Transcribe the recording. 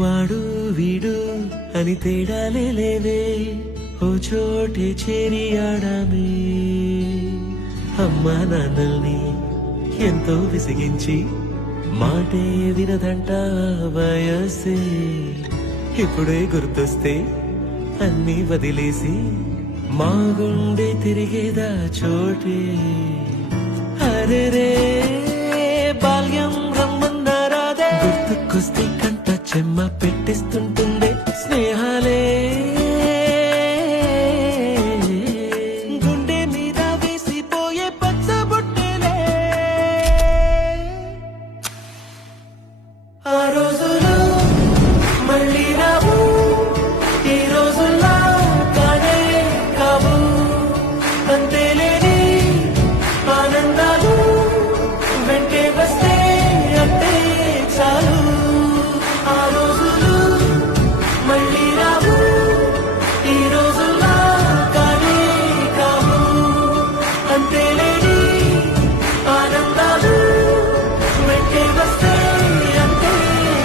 వాడు వీడు అని తేడాలే లేవే, ఓ చోటే చేరి ఆడామే. అమ్మా నాన్నల్ని ఎంతో విసిగించి మాటే వినదంట వయసే. ఇప్పుడే గుర్తొస్తే అన్నీ వదిలేసి మా గుండె తిరిగేదా చోటే. అరే రే బాల్యం రమ్మన్నారాదే, గుర్తుకొస్తే కంట చెమ్మ పెట్టిస్తుంటుందే. స్నేహాలే